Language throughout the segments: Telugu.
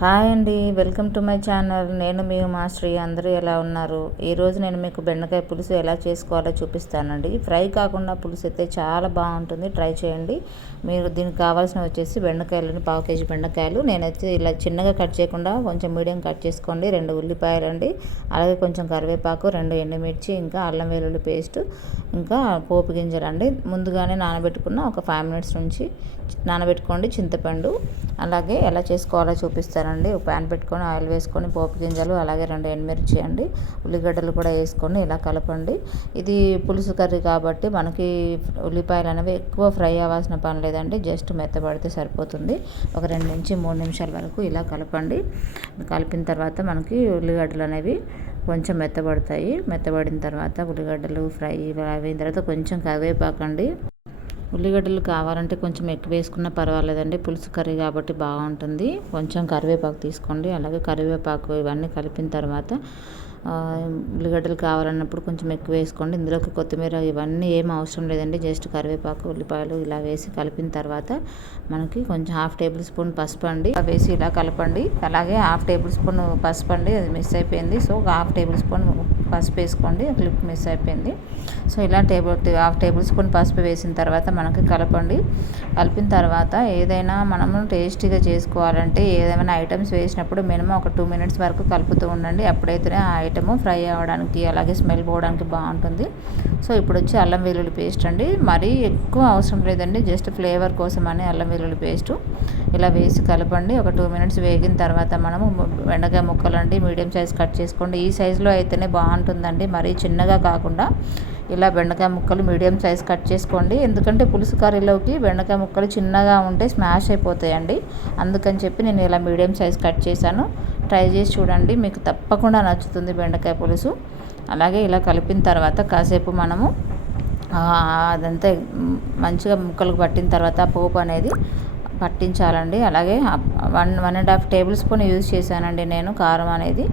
హాయ్ అండి, వెల్కమ్ టు మై ఛానల్. నేను మీ మాస్టర్. అందరూ ఎలా ఉన్నారు? ఈరోజు నేను మీకు బెండకాయ పులుసు ఎలా చేసుకోవాలో చూపిస్తానండి. ఫ్రై కాకుండా పులుసు అయితే చాలా బాగుంటుంది, ట్రై చేయండి. మీరు దీనికి కావాల్సిన వచ్చేసి బెండకాయలని 1/2 కేజీ బెండకాయలు నేనైతే ఇలా చిన్నగా కట్ చేయకుండా కొంచెం మీడియం కట్ చేసుకోండి. 2 ఉల్లిపాయలు అండి, అలాగే కొంచెం కరివేపాకు, 2 ఎండుమిర్చి, ఇంకా అల్లం వెల్లుల్లి పేస్ట్, ఇంకా పోపు గింజలు అండి. ముందుగానే నానబెట్టుకున్న ఒక 5 మినిట్స్ నుంచి నానబెట్టుకోండి. చింతపండు, అలాగే ఎలా చేసుకోవాలో చూపిస్తానండి. ఒక ప్యాన్ పెట్టుకొని ఆయిల్ వేసుకొని పోపు గింజలు, అలాగే 2 ఎండుమిర్చి అండి, ఉల్లిగడ్డలు కూడా వేసుకొని ఇలా కలపండి. ఇది పులుసు కర్రీ కాబట్టి మనకి ఉల్లిపాయలు అనేవి ఎక్కువ ఫ్రై అవ్వాల్సిన పని లేదండి, జస్ట్ మెత్తబడితే సరిపోతుంది. ఒక 2 నుంచి 3 నిమిషాల వరకు ఇలా కలపండి. కలిపిన తర్వాత మనకి ఉల్లిగడ్డలు అనేవి కొంచెం మెత్తబడతాయి. మెత్తబడిన తర్వాత ఉల్లిగడ్డలు ఫ్రై అయిన తర్వాత కొంచెం కరివేపాకండి. ఉల్లిగడ్డలు కావాలంటే కొంచెం ఎక్కువ వేసుకున్నా పర్వాలేదండి, పులుసు కర్రీ కాబట్టి బాగుంటుంది. కొంచెం కరివేపాకు తీసుకోండి. అలాగే కరివేపాకు ఇవన్నీ కలిపిన తర్వాత ఉల్లిగడ్డలు కావాలన్నప్పుడు కొంచెం ఎక్కువ వేసుకోండి. ఇందులోకి కొత్తిమీర ఇవన్నీ ఏం అవసరం లేదండి, జస్ట్ కరివేపాకు, ఉల్లిపాయలు ఇలా వేసి కలిపిన తర్వాత మనకి కొంచెం 1/2 టేబుల్ స్పూన్ పసుపు అండి వేసి ఇలా కలపండి. అలాగే 1/2 టేబుల్ స్పూన్ పసుపు అండి, అది మిస్ అయిపోయింది. సో 1/2 టేబుల్ స్పూన్ పసుపు వేసుకోండి, క్లిప్ మిస్ అయిపోయింది. సో ఇలా 1/2 టేబుల్ స్పూన్ పసుపు వేసిన తర్వాత మనకి కలపండి. కలిపిన తర్వాత ఏదైనా మనము టేస్టీగా చేసుకోవాలంటే ఏదైనా ఐటమ్స్ వేసినప్పుడు మినిమం ఒక 2 మినిట్స్ వరకు కలుపుతూ ఉండండి. అప్పుడైతేనే ఆ ఐటము ఫ్రై అవ్వడానికి అలాగే స్మెల్ పోవడానికి బాగుంటుంది. సో ఇప్పుడు వచ్చి అల్లం వెల్లుల్లి పేస్ట్ అండి, మరీ ఎక్కువ అవసరం లేదండి, జస్ట్ ఫ్లేవర్ కోసం అని అల్లం వెల్లుల్లి పేస్టు ఇలా వేసి కలపండి. ఒక 2 మినిట్స్ వేగిన తర్వాత మనము బెండకాయ ముక్కలు అండి మీడియం సైజ్ కట్ చేసుకోండి. ఈ సైజులో అయితేనే బాగుంటుందండి, మరీ చిన్నగా కాకుండా ఇలా బెండకాయ ముక్కలు మీడియం సైజ్ కట్ చేసుకోండి. ఎందుకంటే పులుసు కర్రీలోకి బెండకాయ ముక్కలు చిన్నగా ఉంటే స్మాష్ అయిపోతాయండి, అందుకని చెప్పి నేను ఇలా మీడియం సైజ్ కట్ చేశాను. ట్రై చేసి చూడండి, మీకు తప్పకుండా నచ్చుతుంది బెండకాయ పులుసు. అలాగే ఇలా కలిపిన తర్వాత కాసేపు మనము అదంతా మంచిగా ముక్కలకు పట్టిన తర్వాత పోపు అనేది పట్టించాలండి. అలాగే 1.5 టేబుల్ స్పూన్ యూజ్ చేశానండి నేను కారం అనేది.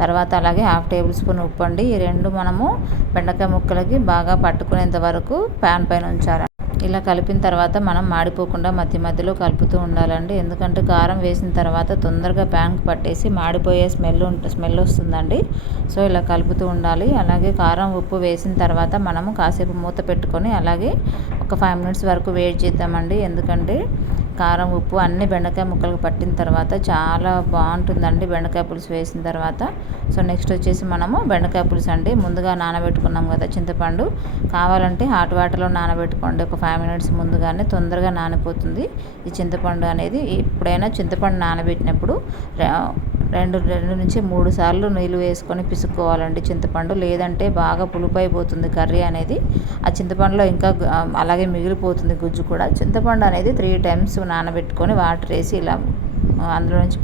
తర్వాత అలాగే 1/2 టేబుల్ స్పూన్ ఉప్పు అండి. ఈ రెండు మనము బెండకాయ ముక్కలకి బాగా పట్టుకునేంత వరకు ప్యాన్ పైన ఉంచాలి. ఇలా కలిపిన తర్వాత మనం మాడిపోకుండా మధ్య మధ్యలో కలుపుతూ ఉండాలండి, ఎందుకంటే కారం వేసిన తర్వాత తొందరగా ప్యాన్కి పట్టేసి మాడిపోయే స్మెల్ వస్తుందండి. సో ఇలా కలుపుతూ ఉండాలి. అలాగే కారం ఉప్పు వేసిన తర్వాత మనము కాసేపు మూత పెట్టుకొని అలాగే ఒక 5 మినిట్స్ వరకు వెయిట్ చేద్దామండి. ఎందుకంటే కారం ఉప్పు అన్ని బెండకాయ ముక్కలకు పట్టిన తర్వాత చాలా బాగుంటుందండి బెండకాయ పులుసు వేసిన తర్వాత. సో నెక్స్ట్ వచ్చేసి మనము బెండకాయ పులుసు అండి, ముందుగా నానబెట్టుకున్నాం కదా చింతపండు, కావాలంటే హాట్ వాటర్లో నానబెట్టుకోండి ఒక 5 మినిట్స్ ముందుగానే, తొందరగా నానిపోతుంది ఈ చింతపండు అనేది. ఎప్పుడైనా చింతపండు నానబెట్టినప్పుడు 2 నుంచి 3 సార్లు నీళ్ళు వేసుకొని పిసుక్కోవాలండి చింతపండు, లేదంటే బాగా పులుపు అయిపోతుంది కర్రీ అనేది. ఆ చింతపండులో ఇంకా అలాగే మిగిలిపోతుంది గుజ్జు కూడా. చింతపండు అనేది 3 టైమ్స్ నానబెట్టుకొని వాటర్ వేసి ఇలా అందులో నుంచి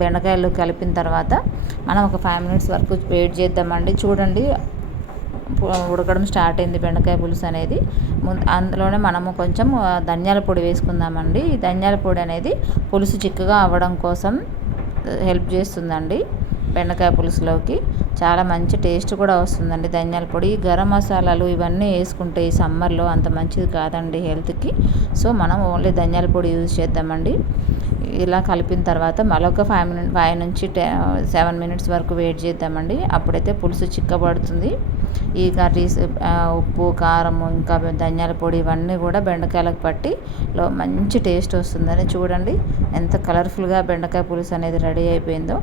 బెండకాయలు కలిపిన తర్వాత మనం ఒక 5 మినిట్స్ వరకు వెయిట్ చేద్దామండి. చూడండి ఉడకడం స్టార్ట్ అయింది బెండకాయ పులుసు అనేది. అందులోనే మనము కొంచెం ధనియాల పొడి వేసుకుందామండి. ఈ ధనియాల పొడి అనేది పులుసు చిక్కగా అవ్వడం కోసం హెల్ప్ చేస్తుందండి. బెండకాయ పులుసులోకి చాలా మంచి టేస్ట్ కూడా వస్తుందండి ధనియాల పొడి. గరం మసాలాలు ఇవన్నీ వేసుకుంటే ఈ సమ్మర్లో అంత మంచిది కాదండి హెల్త్కి. సో మనం ఓన్లీ ధనియాల పొడి యూజ్ చేద్దామండి. ఇలా కలిపిన తర్వాత మరొక 5 నుంచి 7 మినిట్స్ వరకు వెయిట్ చేద్దామండి. అప్పుడైతే పులుసు చిక్కబడుతుంది. ఈ కర్రీస్ ఉప్పు, కారం, ఇంకా ధనియాల పొడి ఇవన్నీ కూడా బెండకాయలకు పట్టి మంచి టేస్ట్ వస్తుందని. చూడండి ఎంత కలర్ఫుల్గా బెండకాయ పులుసు అనేది రెడీ అయిపోయిందో.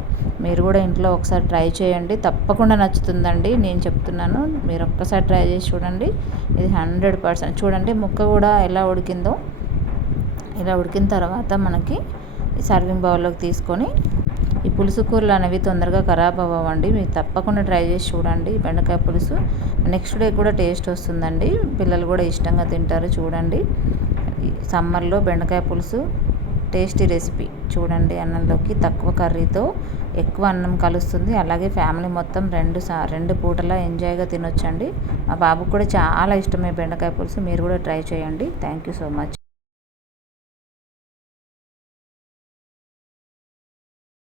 మీరు కూడా ఇంట్లో ఒకసారి ట్రై చేయండి, తప్పకుండా నచ్చుతుందండి, నేను చెప్తున్నాను. మీరు ఒక్కసారి ట్రై చేసి చూడండి, ఇది 100%. చూడండి ముక్క కూడా ఎలా ఉడికిందో. ఇలా ఉడికిన తర్వాత మనకి సర్వింగ్ బౌల్లోకి తీసుకొని, ఈ పులుసు కూరలు అనేవి తొందరగా ఖరాబ్ అవ్వండి, మీరు తప్పకుండా ట్రై చేసి చూడండి. బెండకాయ పులుసు నెక్స్ట్ డే కూడా టేస్ట్ వస్తుందండి, పిల్లలు కూడా ఇష్టంగా తింటారు. చూడండి సమ్మర్లో బెండకాయ పులుసు టేస్టీ రెసిపీ. చూడండి అన్నంలోకి తక్కువ కర్రీతో ఎక్కువ అన్నం కలుస్తుంది. అలాగే ఫ్యామిలీ మొత్తం 2 పూటలా ఎంజాయ్గా తినొచ్చండి. మా బాబుకు కూడా చాలా ఇష్టమే బెండకాయ పులుసు, మీరు కూడా ట్రై చేయండి. Thank you so much.